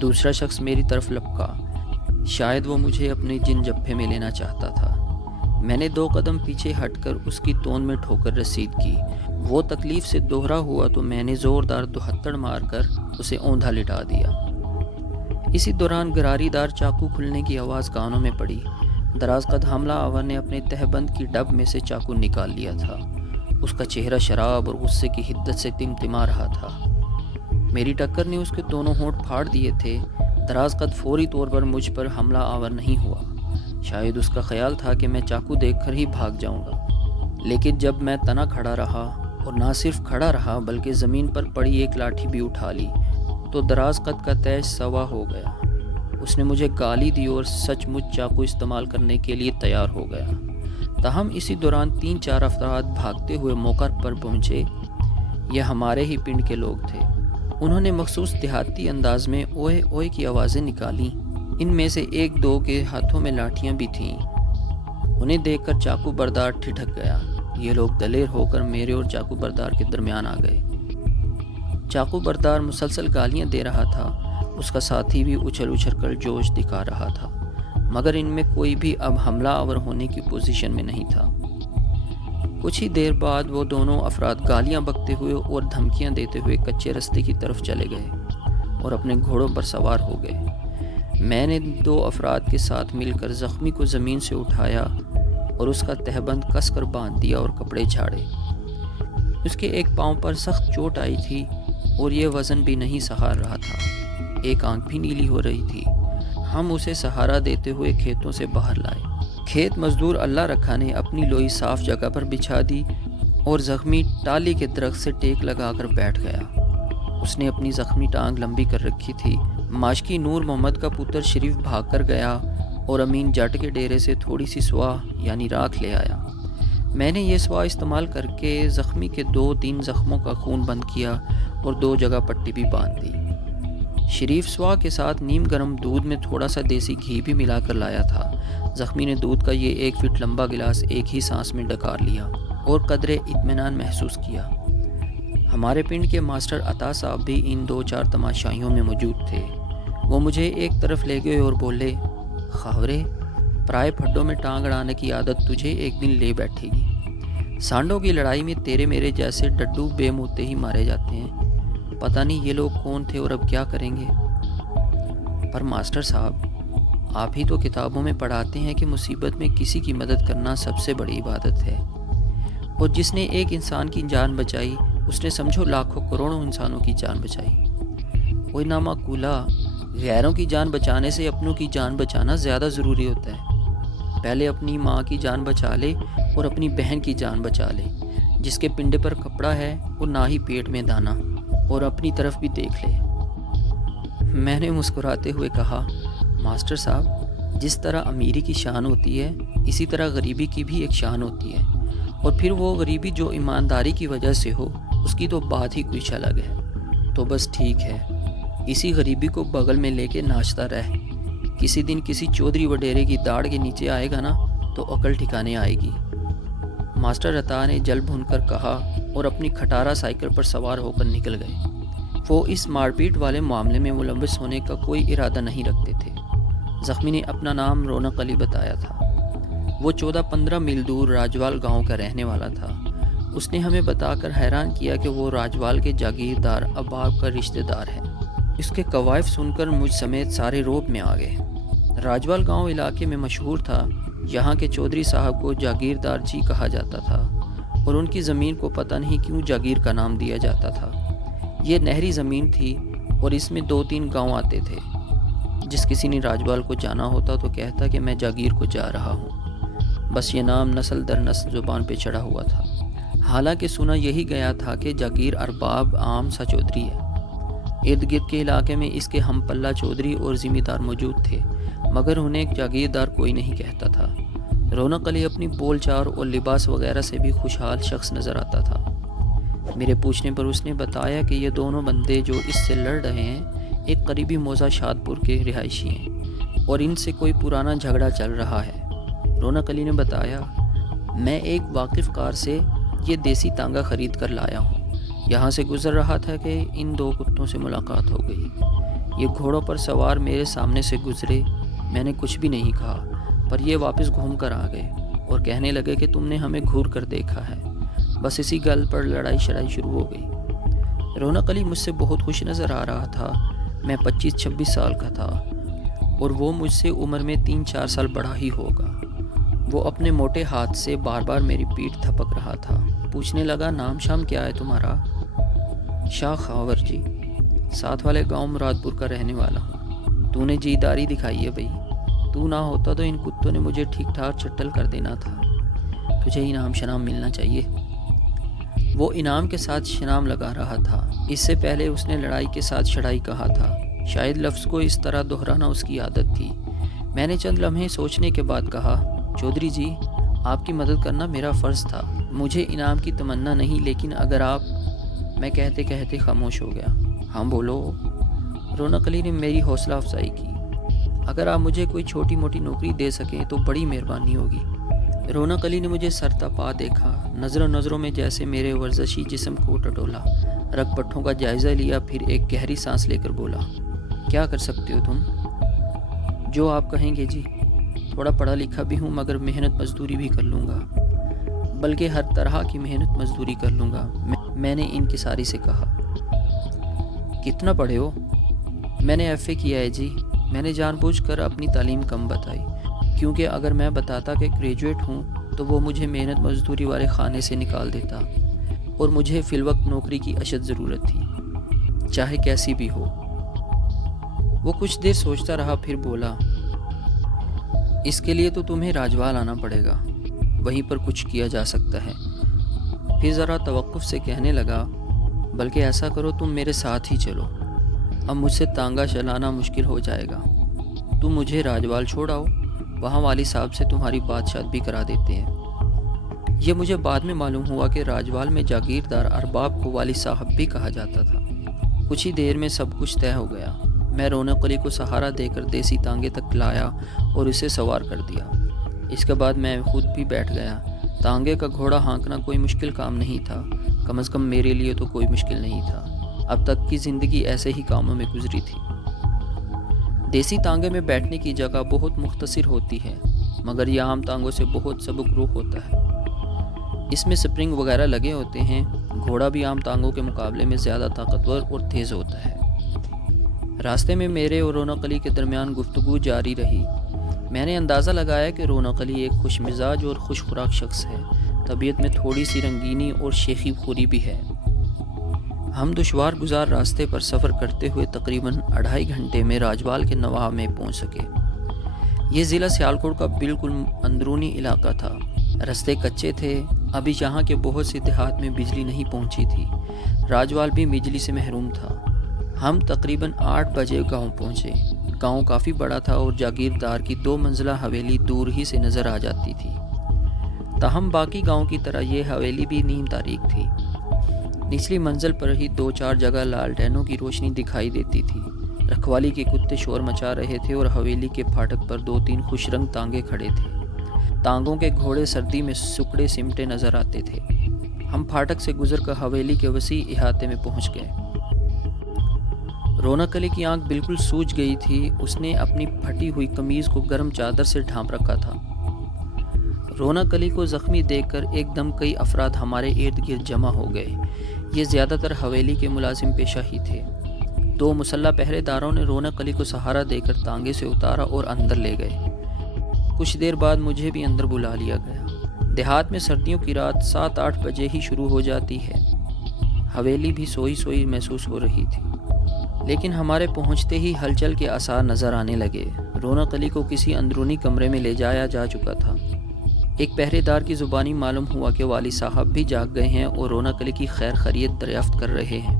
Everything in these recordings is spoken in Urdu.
دوسرا شخص میری طرف لپکا، شاید وہ مجھے اپنے جن جبھے میں لینا چاہتا تھا۔ میں نے 2 قدم پیچھے ہٹ کر اس کی توند میں ٹھوکر رسید کی۔ وہ تکلیف سے دوہرا ہوا تو میں نے زوردار دہتڑ مار کر اسے اوندھا لٹا دیا۔ اسی دوران گراری دار چاقو کھلنے کی آواز کانوں میں پڑی۔ دراز قد حملہ آور نے اپنے تہبند کی ڈب میں سے چاقو نکال لیا تھا۔ اس کا چہرہ شراب اور غصے کی حدت سے تمتما رہا تھا۔ میری ٹکر نے اس کے دونوں ہونٹ پھاڑ دیے تھے۔ دراز قد فوری طور پر مجھ پر حملہ آور نہیں ہوا۔ شاید اس کا خیال تھا کہ میں چاقو دیکھ کر ہی بھاگ جاؤں گا، لیکن جب میں تنا کھڑا رہا اور نہ صرف کھڑا رہا بلکہ زمین پر پڑی ایک لاٹھی بھی اٹھا لی تو دراز قد کا تیش سوا ہو گیا۔ اس نے مجھے گالی دی اور سچ مچ چاقو استعمال کرنے کے لیے تیار ہو گیا۔ تاہم اسی دوران 3-4 افراد بھاگتے ہوئے موقع پر پہنچے۔ یہ ہمارے ہی پنڈ کے لوگ تھے۔ انہوں نے مخصوص دیہاتی انداز میں اوئے اوئے کی آوازیں نکالیں۔ ان میں سے 1-2 کے ہاتھوں میں لاٹھیاں بھی تھیں۔ انہیں دیکھ کر چاقو بردار ٹھٹک گیا۔ یہ لوگ دلیر ہو کر میرے اور چاقو بردار کے درمیان آ گئے۔ چاقو بردار مسلسل گالیاں دے رہا تھا۔ اس کا ساتھی بھی اچھل اچھل کر جوش دکھا رہا تھا، مگر ان میں کوئی بھی اب حملہ آور ہونے کی پوزیشن میں نہیں تھا۔ کچھ ہی دیر بعد وہ دونوں افراد گالیاں بکتے ہوئے اور دھمکیاں دیتے ہوئے کچے رستے کی طرف چلے گئے اور اپنے گھوڑوں پر سوار ہو گئے۔ میں نے 2 افراد کے ساتھ مل کر زخمی کو زمین سے اٹھایا اور اس کا تہبند کس کر باندھ دیا اور کپڑے جھاڑے۔ اس کے ایک پاؤں پر سخت چوٹ آئی تھی اور یہ وزن بھی نہیں سہار رہا تھا۔ ایک آنکھ بھی نیلی ہو رہی تھی۔ ہم اسے سہارا دیتے ہوئے کھیتوں سے باہر لائے۔ کھیت مزدور اللہ رکھا نے اپنی لوئی صاف جگہ پر بچھا دی اور زخمی ٹالی کے درخت سے ٹیک لگا کر بیٹھ گیا۔ اس نے اپنی زخمی ٹانگ لمبی کر رکھی تھی۔ ماشکی نور محمد کا پتر شریف بھاگ کر گیا اور امین جٹ کے ڈیرے سے تھوڑی سی سوا یعنی راکھ لے آیا۔ میں نے یہ سوا استعمال کر کے زخمی کے 2-3 زخموں کا خون بند کیا اور 2 جگہ پٹی بھی باندھ دی۔ شریف سوا کے ساتھ نیم گرم دودھ میں تھوڑا سا دیسی گھی بھی ملا کر لایا تھا۔ زخمی نے دودھ کا یہ 1 فٹ لمبا گلاس ایک ہی سانس میں ڈکار لیا اور قدرے اطمینان محسوس کیا۔ ہمارے پنڈ کے ماسٹر عطا صاحب بھی ان 2-4 تماشائیوں میں موجود تھے۔ وہ مجھے ایک طرف لے گئے اور بولے، خاورے، پرائے پھڈوں میں ٹانگ اڑانے کی عادت تجھے ایک دن لے بیٹھے گی۔ سانڈوں کی لڑائی میں تیرے میرے جیسے ڈڈو بے موتے ہی مارے جاتے ہیں۔ پتہ نہیں یہ لوگ کون تھے اور اب کیا کریں گے۔ پر ماسٹر صاحب، آپ ہی تو کتابوں میں پڑھاتے ہیں کہ مصیبت میں کسی کی مدد کرنا سب سے بڑی عبادت ہے، اور جس نے ایک انسان کی جان بچائی اس نے سمجھو لاکھوں کروڑوں انسانوں کی جان بچائی۔ کوئی نامعقولہ، غیروں کی جان بچانے سے اپنوں کی جان بچانا زیادہ ضروری ہوتا ہے۔ پہلے اپنی ماں کی جان بچا لے اور اپنی بہن کی جان بچا لے۔ جس کے پنڈے پر کپڑا ہے وہ نہ ہی پیٹ میں دانا، اور اپنی طرف بھی دیکھ لے۔ میں نے مسکراتے ہوئے کہا، ماسٹر صاحب، جس طرح امیری کی شان ہوتی ہے اسی طرح غریبی کی بھی ایک شان ہوتی ہے، اور پھر وہ غریبی جو ایمانداری کی وجہ سے ہو اس کی تو بات ہی کچھ الگ ہے۔ تو بس ٹھیک ہے، اسی غریبی کو بغل میں لے کے ناچتا رہ۔ کسی دن کسی چودھری وڈیرے کی داڑھ کے نیچے آئے گا نا تو عقل ٹھکانے آئے گی۔ ماسٹر عطا نے جل بھن کر کہا اور اپنی کھٹارا سائیکل پر سوار ہو کر نکل گئے۔ وہ اس مار پیٹ والے معاملے میں ملوث ہونے کا کوئی ارادہ نہیں رکھتے تھے۔ زخمی نے اپنا نام رونق علی بتایا تھا۔ وہ 14-15 میل دور راجوال گاؤں کا رہنے والا تھا۔ اس نے ہمیں بتا کر حیران کیا کہ وہ راجوال کے جاگیردار اباب کا رشتہ دار ہے۔ اس کے کوائف سن کر مجھ سمیت سارے روب میں آ گئے۔ راجوال گاؤں علاقے میں مشہور تھا۔ یہاں کے چودھری صاحب کو جاگیردار جی کہا جاتا تھا، اور ان کی زمین کو پتہ نہیں کیوں جاگیر کا نام دیا جاتا تھا۔ یہ نہری زمین تھی اور اس میں 2-3 گاؤں آتے تھے۔ جس کسی نے راجوال کو جانا ہوتا تو کہتا کہ میں جاگیر کو جا رہا ہوں۔ بس یہ نام نسل در نسل زبان پہ چڑھا ہوا تھا۔ حالانکہ سنا یہی گیا تھا کہ جاگیر ارباب عام سا چودھری ہے۔ ارد گرد کے علاقے میں اس کے ہم پلہ چودھری اور ذمہ دار موجود تھے، مگر انہیں جاگیردار کوئی نہیں کہتا تھا۔ رونق علی اپنی بول چال اور لباس وغیرہ سے بھی خوشحال شخص نظر آتا تھا۔ میرے پوچھنے پر اس نے بتایا کہ یہ دونوں بندے جو اس سے لڑ رہے ہیں ایک قریبی موزہ شادپور کے رہائشی ہیں، اور ان سے کوئی پرانا جھگڑا چل رہا ہے۔ رونق علی نے بتایا، میں ایک واقف کار سے یہ دیسی تانگا خرید کر لایا ہوں۔ یہاں سے گزر رہا تھا کہ ان دو کتوں سے ملاقات ہو گئی۔ یہ گھوڑوں پر سوار میرے سامنے سے گزرے۔ میں نے کچھ بھی نہیں کہا، پر یہ واپس گھوم کر آ گئے اور کہنے لگے کہ تم نے ہمیں گھور کر دیکھا ہے۔ بس اسی گل پر لڑائی شڑائی شروع ہو گئی۔ رونق علی مجھ سے بہت خوش نظر آ رہا تھا۔ میں 25-26 سال کا تھا اور وہ مجھ سے عمر میں 3-4 سال بڑا ہی ہوگا۔ وہ اپنے موٹے ہاتھ سے بار بار میری پیٹھ تھپک رہا تھا۔ پوچھنے لگا، نام شام کیا ہے تمہارا؟ شاہ خاور جی، ساتھ والے گاؤں مراد پور کا رہنے والا ہوں۔ تو نے جیداری دکھائی ہے بھائی، تو نہ ہوتا تو ان کتوں نے مجھے ٹھیک ٹھاک چٹل کر دینا تھا۔ تجھے انعام شنام ملنا چاہیے۔ وہ انعام کے ساتھ شنام لگا رہا تھا۔ اس سے پہلے اس نے لڑائی کے ساتھ شڑائی کہا تھا۔ شاید لفظ کو اس طرح دہرانا اس کی عادت تھی۔ میں نے چند لمحے سوچنے کے بعد کہا، چودھری جی، آپ کی مدد کرنا میرا فرض تھا۔ مجھے انعام کی تمنا نہیں، لیکن اگر آپ… میں کہتے کہتے خاموش ہو گیا۔ ہاں بولو۔ رونق علی نے میری حوصلہ افزائی کی۔ اگر آپ مجھے کوئی چھوٹی موٹی نوکری دے سکیں تو بڑی مہربانی ہوگی۔ رونق علی نے مجھے سر تپا دیکھا، نظروں میں جیسے میرے ورزشی جسم کو ٹٹولا، رگ پٹھوں کا جائزہ لیا، پھر ایک گہری سانس لے کر بولا، کیا کر سکتے ہو تم؟ جو آپ کہیں گے جی۔ تھوڑا پڑھا لکھا بھی ہوں، مگر محنت مزدوری بھی کر لوں گا، بلکہ ہر طرح کی محنت مزدوری کر لوں گا۔ میں نے انکساری سے کہا، کتنا پڑھے ہو؟ میں نے ایف اے کیا ہے جی۔ میں نے جان بوجھ کر اپنی تعلیم کم بتائی، کیونکہ اگر میں بتاتا کہ گریجویٹ ہوں تو وہ مجھے محنت مزدوری والے خانے سے نکال دیتا، اور مجھے فی الوقت نوکری کی اشد ضرورت تھی، چاہے کیسی بھی ہو۔ وہ کچھ دیر سوچتا رہا، پھر بولا، اس کے لیے تو تمہیں راجوال آنا پڑے گا، وہیں پر کچھ کیا جا سکتا ہے۔ پھر ذرا توقف سے کہنے لگا، بلکہ ایسا کرو تم میرے ساتھ ہی چلو، اب مجھ سے تانگا چلانا مشکل ہو جائے گا۔ تم مجھے راجوال چھوڑ آؤ، وہاں والی صاحب سے تمہاری بات شاد بھی کرا دیتے ہیں۔ یہ مجھے بعد میں معلوم ہوا کہ راجوال میں جاگیردار ارباب کو والی صاحب بھی کہا جاتا تھا۔ کچھ ہی دیر میں سب کچھ طے ہو گیا۔ میں رونق علی کو سہارا دے کر دیسی تانگے تک لایا اور اسے سوار کر دیا۔ اس کے بعد میں خود بھی بیٹھ گیا۔ تانگے کا گھوڑا ہانکنا کوئی مشکل کام نہیں تھا، کم از کم میرے لیے تو کوئی مشکل نہیں تھا۔ اب تک کی زندگی ایسے ہی کاموں میں گزری تھی۔ دیسی تانگے میں بیٹھنے کی جگہ بہت مختصر ہوتی ہے، مگر یہ عام تانگوں سے بہت سبک روح ہوتا ہے۔ اس میں سپرنگ وغیرہ لگے ہوتے ہیں۔ گھوڑا بھی عام تانگوں کے مقابلے میں زیادہ طاقتور اور تیز ہوتا ہے۔ راستے میں میرے اور رونق علی کے درمیان گفتگو جاری رہی۔ میں نے اندازہ لگایا کہ رونق علی ایک خوش مزاج اور خوش خوراک شخص ہے۔ طبیعت میں تھوڑی سی رنگینی اور شیخی خوری بھی ہے۔ ہم دشوار گزار راستے پر سفر کرتے ہوئے تقریباً 2.5 گھنٹے میں راجوال کے نواح میں پہنچ سکے۔ یہ ضلع سیالکوٹ کا بالکل اندرونی علاقہ تھا۔ راستے کچے تھے، ابھی یہاں کے بہت سے دیہات میں بجلی نہیں پہنچی تھی۔ راجوال بھی بجلی سے محروم تھا۔ ہم تقریباً 8 بجے گاؤں پہنچے۔ گاؤں کافی بڑا تھا اور جاگیردار کی 2 منزلہ حویلی دور ہی سے نظر آ جاتی تھی۔ تاہم باقی گاؤں کی طرح یہ حویلی بھی نیم تاریک تھی۔ نچلی منزل پر ہی 2-4 جگہ لالٹینوں کی روشنی دکھائی دیتی تھی۔ رکھوالی کے کتے شور مچا رہے تھے اور حویلی کے پھاٹک پر 2-3 خوش رنگ تانگے کھڑے تھے۔ تانگوں کے گھوڑے سردی میں سکڑے سمٹے نظر آتے تھے۔ ہم پھاٹک سے گزر کر حویلی کے وسیع احاطے میں پہنچ گئے۔ رونق علی کی آنکھ بالکل سوج گئی تھی۔ اس نے اپنی پھٹی ہوئی قمیض کو گرم چادر سے ڈھانپ رکھا تھا۔ رونق علی کو زخمی دیکھ کر ایک دم کئی افراد ہمارے ارد گرد جمع ہو گئے۔ یہ زیادہ تر حویلی کے ملازم پیشہ ہی تھے۔ 2 مسلح پہرے داروں نے رونق علی کو سہارا دے کر تانگے سے اتارا اور اندر لے گئے۔ کچھ دیر بعد مجھے بھی اندر بلا لیا گیا۔ دیہات میں سردیوں کی رات 7-8 بجے ہی شروع ہو جاتی ہے۔ حویلی بھی سوئی سوئی محسوس ہو رہی تھی، لیکن ہمارے پہنچتے ہی ہلچل کے آثار نظر آنے لگے۔ رونق علی کو کسی اندرونی کمرے میں لے جایا جا چکا تھا۔ ایک پہرے دار کی زبانی معلوم ہوا کہ والی صاحب بھی جاگ گئے ہیں اور رونق علی کی خیر خیریت دریافت کر رہے ہیں۔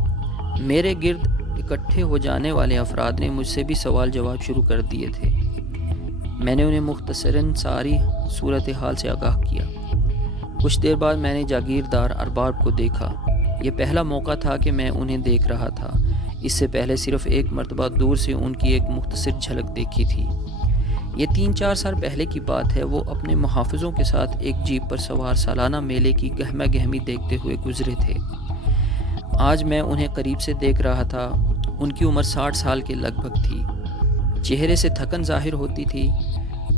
میرے گرد اکٹھے ہو جانے والے افراد نے مجھ سے بھی سوال جواب شروع کر دیے تھے۔ میں نے انہیں مختصراً ساری صورتحال سے آگاہ کیا۔ کچھ دیر بعد میں نے جاگیردار ارباب کو دیکھا۔ یہ پہلا موقع تھا کہ میں انہیں دیکھ رہا تھا۔ اس سے پہلے صرف ایک مرتبہ دور سے ان کی ایک مختصر جھلک دیکھی تھی۔ یہ 3-4 سال پہلے کی بات ہے۔ وہ اپنے محافظوں کے ساتھ ایک جیپ پر سوار سالانہ میلے کی گہما گہمی دیکھتے ہوئے گزرے تھے۔ آج میں انہیں قریب سے دیکھ رہا تھا۔ ان کی عمر 60 سال کے لگ بھگ تھی۔ چہرے سے تھکن ظاہر ہوتی تھی۔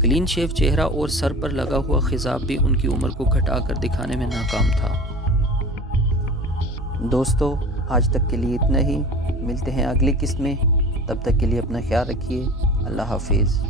کلین شیو چہرہ اور سر پر لگا ہوا خضاب بھی ان کی عمر کو گھٹا کر دکھانے میں ناکام تھا۔ دوستو، آج تک کے لیے اتنا ہی۔ ملتے ہیں اگلی قسط میں، تب تک کے لیے اپنا خیال رکھیے۔ اللہ حافظ۔